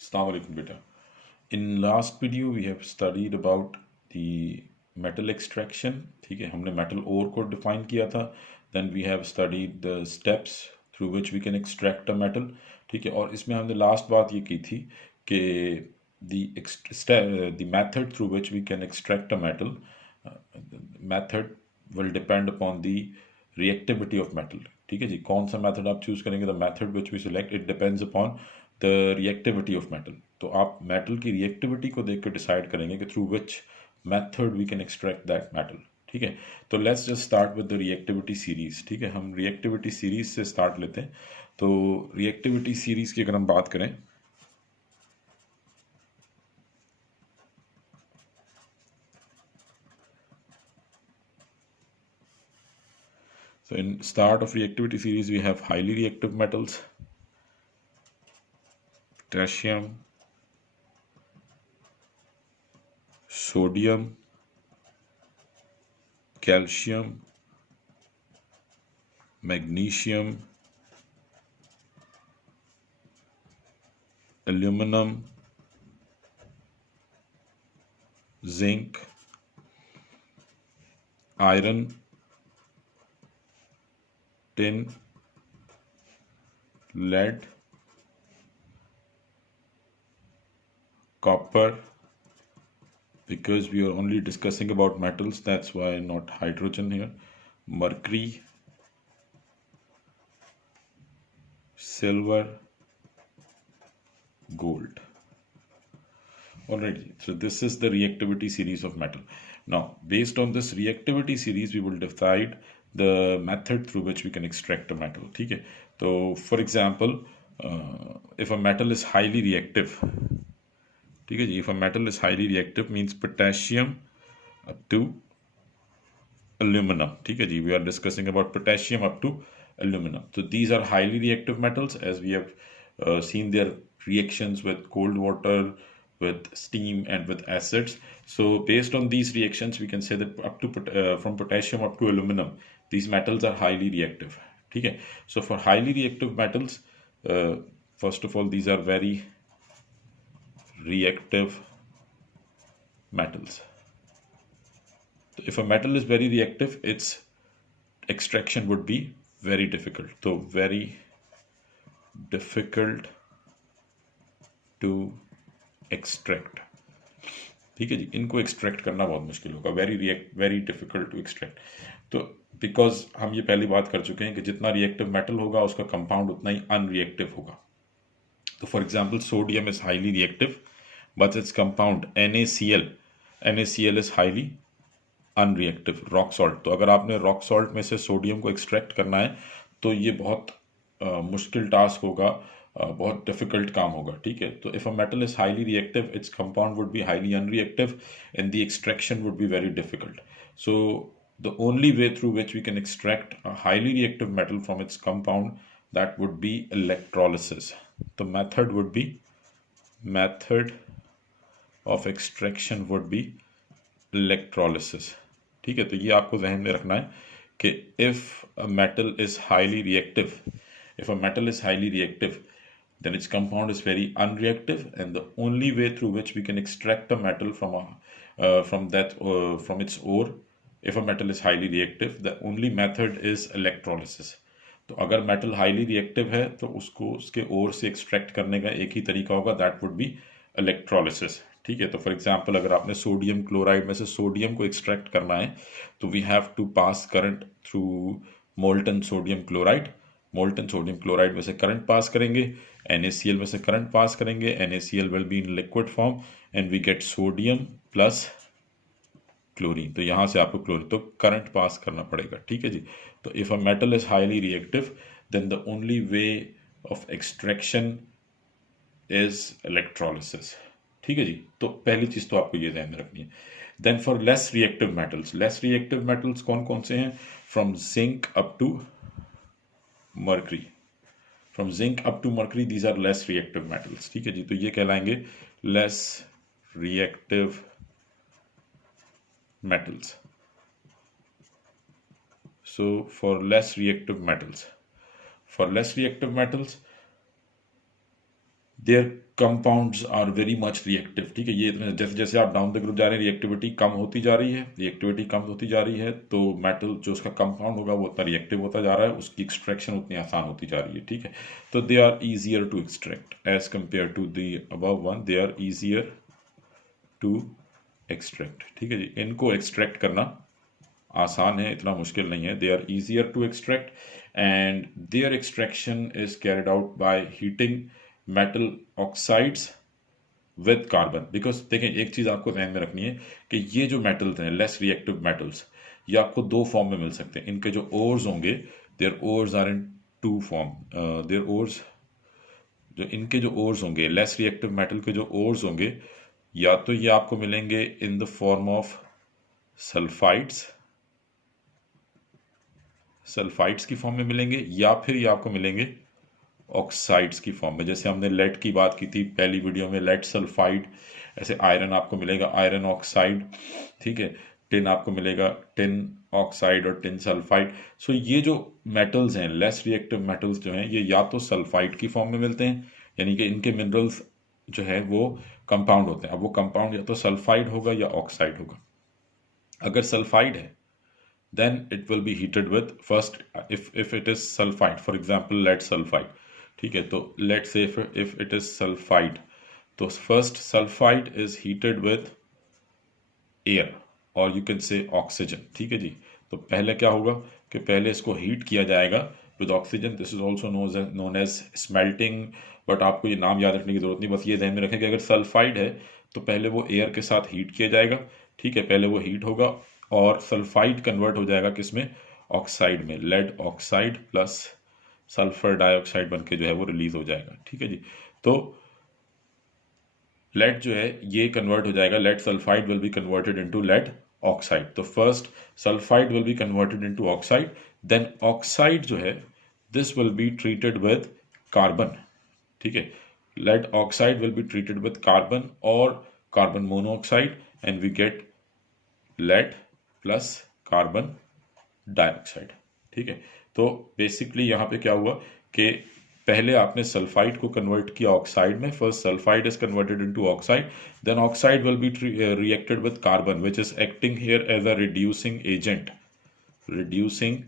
Assalamu alaikum beta. In last video we have studied about the metal extraction. ठीक है, हमने metal ore को define किया था. Then we have studied the steps through which we can extract a metal. ठीक है, और इसमें हमने last बात ये की थी कि the method through which we can extract a metal method will depend upon the reactivity of metal. ठीक है जी, कौन सा मेथड आप चूज करेंगे, the method which we select it depends upon the reactivity of metal. तो आप मेटल की रिएक्टिविटी को देख कर डिसाइड करेंगे कि through which method we can extract that metal. ठीक है, तो let's just start with the reactivity series. ठीक है, हम रिएक्टिविटी सीरीज से स्टार्ट लेते हैं. तो रिएक्टिविटी सीरीज की अगर हम बात करें, so in start of reactivity series we have highly reactive metals, potassium, sodium, calcium, magnesium, aluminum, zinc, iron, tin, lead, copper. Because we are only discussing about metals, that's why not hydrogen here. Mercury, silver, gold. Alright, so this is the reactivity series of metal. Now, based on this reactivity series, we will decide the method through which we can extract a metal. ठीक है, तो for example, if a metal is highly reactive, ठीक है जी, if a metal is highly reactive means potassium up to aluminum. ठीक है जी, we are discussing about potassium up to aluminum. So these are highly reactive metals, as we have seen their reactions with cold water, with steam, and with acids. So based on these reactions, we can say that up to from potassium up to aluminum, these metals are highly reactive. ठीक है, so for highly reactive metals, first of all, these are very reactive metals. If a metal is very reactive, its extraction would be very difficult. So very difficult to extract. ठीक है जी, इनको extract करना बहुत मुश्किल होगा. Very difficult to extract. तो because हम ये पहली बात कर चुके हैं कि जितना रिएक्टिव मेटल होगा उसका कंपाउंड उतना ही अनरिएक्टिव होगा. तो for example sodium is highly reactive but its compound NaCl is highly unreactive. Rock salt, तो अगर आपने रॉक सॉल्ट में से सोडियम को एक्सट्रैक्ट करना है तो ये बहुत मुश्किल टास्क होगा, बहुत डिफिकल्ट काम होगा. ठीक है, तो if a metal is highly reactive, its compound would be highly unreactive and the extraction would be very difficult. So the only way through which we can extract a highly reactive metal from its compound, that would be electrolysis. The method of extraction would be electrolysis. ठीक है, तो ये आपको जहन में रखना है कि if a metal is highly reactive, then its compound is very unreactive, and the only way through which we can extract a metal from its ore, if a metal is highly reactive, the only method is electrolysis. तो अगर metal highly reactive है तो उसको उसके ओर से extract करने का एक ही तरीका होगा, दैट वुड बी इलेक्ट्रोलिसिस. ठीक है, तो फॉर एग्जांपल अगर आपने सोडियम क्लोराइड में से सोडियम को एक्सट्रैक्ट करना है तो we have to pass current through molten sodium chloride. Molten sodium chloride में से करंट पास करेंगे, NaCl में से करंट पास करेंगे, NaCl will be in liquid form and we get sodium plus chlorine. तो यहाँ से आपको क्लोरीन, तो करंट पास करना पड़ेगा. ठीक है जी, तो if a metal is highly reactive than the only way of extraction is electrolysis. ठीक है जी, तो पहली चीज तो आपको ये ध्यान में रखनी है. Then for less reactive metals कौन कौन से हैं? From zinc up to mercury. From zinc up to mercury, these are less reactive metals. ठीक है जी, तो ये कहलाएंगे less reactive metals. So for less reactive metals, their compounds are very much reactive. ठीक है, ये जैसे जैसे आप डाउन द ग्रुप जा रहे हैं रिएक्टिविटी कम होती जा रही है, रिएक्टिविटी कम होती जा रही है, तो मेटल जो उसका कंपाउंड होगा वो उतना रिएक्टिव होता जा रहा है, उसकी एक्सट्रैक्शन उतनी आसान होती जा रही है। ठीक है, तो they are easier to extract as compare to the above one, they are easier to extract. ठीक है जी, इनको एक्सट्रैक्ट करना आसान है, इतना मुश्किल नहीं है। They are easier to extract and their extraction is carried out by heating metal oxides with carbon. Because देखें, एक चीज़ आपको ध्यान में रखनी है कि ये जो मेटल्स हैं लेस रिएक्टिव मेटल्स, ये आपको दो फॉर्म में मिल सकते हैं। इनके जो ओर्स होंगे, their ores are in two form. Their ores, जो इनके जो ओर्स होंगे लेस रिएक्टिव मेटल के जो ओर्स होंगे, या तो ये आपको मिलेंगे in the form of sulphides, sulphides की फॉर्म में मिलेंगे, या फिर ये आपको मिलेंगे ऑक्साइड्स की फॉर्म में। जैसे हमने लेड की बात की थी पहली वीडियो में, लेड सल्फाइड। ऐसे आयरन आपको मिलेगा आयरन ऑक्साइड। ठीक है, टिन आपको मिलेगा टिन ऑक्साइड और टिन सल्फाइड। सो ये जो मेटल्स हैं लेस रिएक्टिव मेटल्स जो हैं, ये या तो सल्फाइड की फॉर्म में मिलते हैं, यानी कि इनके मिनरल्स जो है वो कंपाउंड होते हैं। अब वो कंपाउंड या तो सल्फाइड होगा या ऑक्साइड होगा। अगर सल्फाइड है then it will be heated with first, if it is sulfide, for example lead sulfide। ठीक है, तो let's say if it is sulfide, तो first sulfide is heated with air और you can say oxygen। ठीक है जी, तो पहले क्या होगा कि पहले इसको हीट किया जाएगा with oxygen. This is also known as smelting, but आपको ये नाम याद रखने की जरूरत नहीं, बस ये ध्यान में रखें कि अगर सल्फाइड है तो पहले वो एयर के साथ हीट किया जाएगा। ठीक है, पहले वो हीट होगा और सल्फाइड कन्वर्ट हो जाएगा किसमें, ऑक्साइड में। Lead oxide plus sulphur dioxide बन के जो है वो रिलीज हो जाएगा। ठीक है जी, तो लेड जो है ये कन्वर्ट हो जाएगा, lead sulphide will be converted into lead oxide. तो first sulphide will be converted into oxide, then oxide जो है this will be treated with carbon. ठीक है, lead oxide will be treated with carbon और carbon monoxide and we get lead plus carbon dioxide. ठीक है, तो basically यहाँ पे क्या हुआ कि पहले आपने सल्फाइड को कन्वर्ट किया ऑक्साइड में, first sulphide is converted into oxide, then oxide will be reacted with carbon which is acting here as a reducing agent, reducing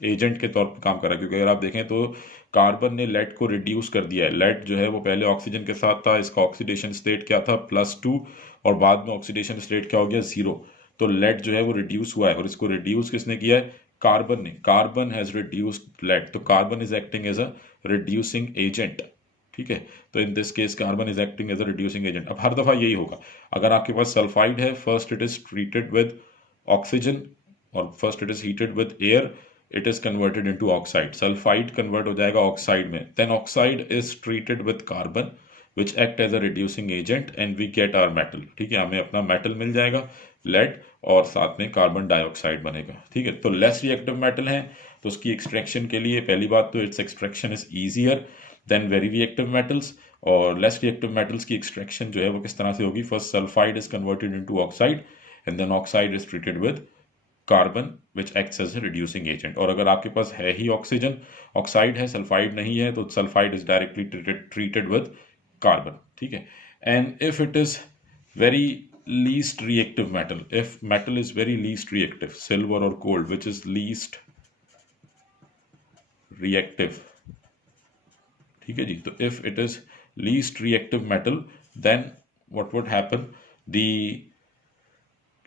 agent के तौर पर काम कर रहा है। क्योंकि अगर आप देखें तो कार्बन ने लेड को रिड्यूस कर दिया है। लेड जो है वो पहले ऑक्सीजन के साथ था, इसका ऑक्सीडेशन स्टेट क्या था, +2, और बाद में ऑक्सीडेशन स्टेट क्या हो गया, 0। तो लेड जो है वो रिड्यूस हुआ है, और इसको रिड्यूस किसने किया है, कार्बन ने। कार्बन हैज रिड्यूस्ड लेड, तो carbon is acting as a reducing agent. ठीक है, तो in this case carbon is acting as a reducing agent. अब हर दफा यही होगा, अगर आपके पास सल्फाइड है, first it is treated with oxygen और first it is heated with air, it is converted into oxide. Sulphide convert हो जाएगा ऑक्साइड में, then oxide is treated with carbon which act as a reducing agent and we get our metal. ठीक है, हमें अपना metal मिल जाएगा lead, और साथ में कार्बन डाइऑक्साइड बनेगा। ठीक है, तो लेस रिएक्टिव मेटल है तो उसकी एक्सट्रैक्शन के लिए पहली बात तो its extraction is easier than very reactive metals. और लेस रिएक्टिव मेटल्स की एक्सट्रैक्शन जो है वो किस तरह से होगी, first sulphide is converted into oxide and then oxide is treated with carbon which acts as a reducing agent. और अगर आपके पास है ही ऑक्सीजन, ऑक्साइड है, सल्फाइड नहीं है, तो sulphide is directly treated with carbon. ठीक है, and if it is very least reactive metal, if metal is very least reactive, silver or gold which is least reactive, ठीक है जी, तो if it is least reactive metal then what would happen, the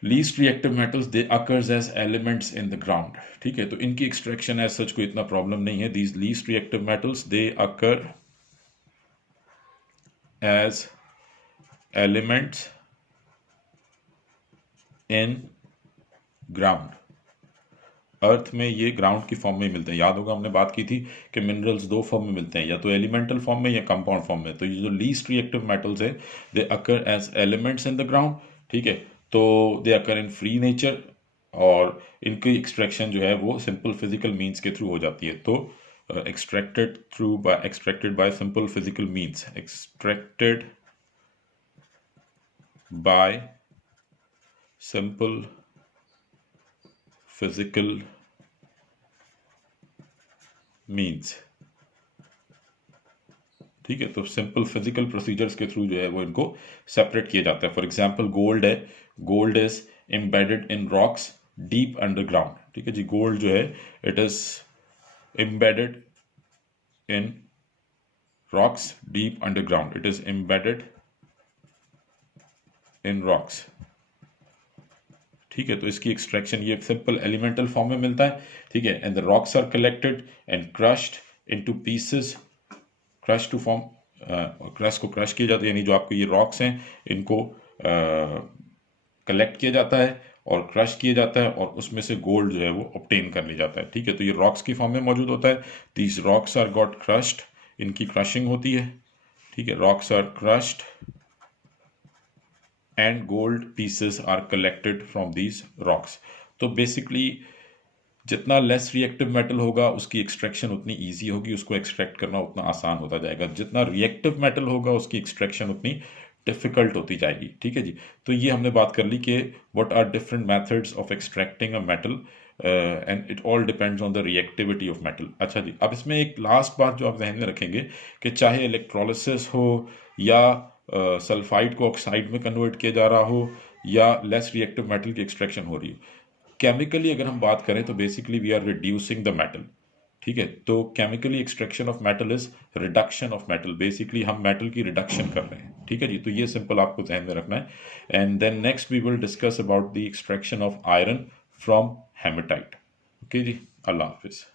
least reactive metals they occurs as elements in the ground। ठीक है, तो इनकी extraction as such कोई इतना प्रॉब्लम नहीं है। these least reactive metals they occur as elements in ground। अर्थ में ये ग्राउंड की फॉर्म में मिलते हैं। याद होगा हमने बात की थी कि मिनरल्स दो फॉर्म में मिलते हैं, या तो एलिमेंटल फॉर्म में या कंपाउंड फॉर्म में। तो ये जो लीस्ट रिएक्टिव मेटल्स है they occur as elements in the ground. ठीक है, तो दे अकर इन फ्री नेचर, और इनकी एक्सट्रैक्शन जो है वो सिंपल फिजिकल मीन्स के थ्रू हो जाती है। तो extracted bye simple physical means, extracted bye simple physical means. ठीक है, तो सिंपल फिजिकल प्रोसीजर्स के थ्रू जो है वो इनको सेपरेट किया जाता है। फॉर एग्जांपल गोल्ड है, gold is embedded in rocks deep underground. ठीक है जी, गोल्ड जो है it is embedded in rocks deep underground. It is embedded in rocks. ठीक है, तो इसकी एक्सट्रैक्शन ये सिंपल एलिमेंटल फॉर्म में मिलता है। ठीक है, and the rocks are collected and crushed into pieces, crush to form, crush को क्रश किया जाता है, यानी जो आपको ये रॉक्स हैं इनको कलेक्ट किया जाता है और क्रश किया जाता है और उसमें से गोल्ड जो है वो ऑब्टेन कर लिया जाता है। ठीक है, तो ये रॉक्स की फॉर्म में मौजूद होता है। These rocks are got crushed, इनकी क्रशिंग होती है। ठीक है, rocks are crushed and gold pieces are collected from these rocks. तो बेसिकली जितना लेस रिएक्टिव मेटल होगा उसकी एक्सट्रैक्शन उतनी ईजी होगी, उसको एक्सट्रैक्ट करना उतना आसान होता जाएगा। जितना रिएक्टिव मेटल होगा उसकी एक्सट्रैक्शन उतनी डिफिकल्ट होती जाएगी। ठीक है जी, तो ये हमने बात कर ली कि what are different methods of extracting a metal and it all depends on the reactivity of metal. अच्छा जी, अब इसमें एक लास्ट बात जो आप ध्यान में रखेंगे कि चाहे इलेक्ट्रोलिसिस हो या सल्फाइड को ऑक्साइड में कन्वर्ट किया जा रहा हो या लेस रिएक्टिव मेटल की एक्सट्रैक्शन हो रही हो, केमिकली अगर हम बात करें तो basically we are reducing the metal. ठीक है, तो chemically extraction of metal is reduction of metal, basically हम मेटल की रिडक्शन कर रहे हैं। ठीक है जी, तो ये सिंपल आपको ध्यान में रखना है। And then next we will discuss about the extraction of iron from haematite. Okay जी, अल्लाह हाफिज।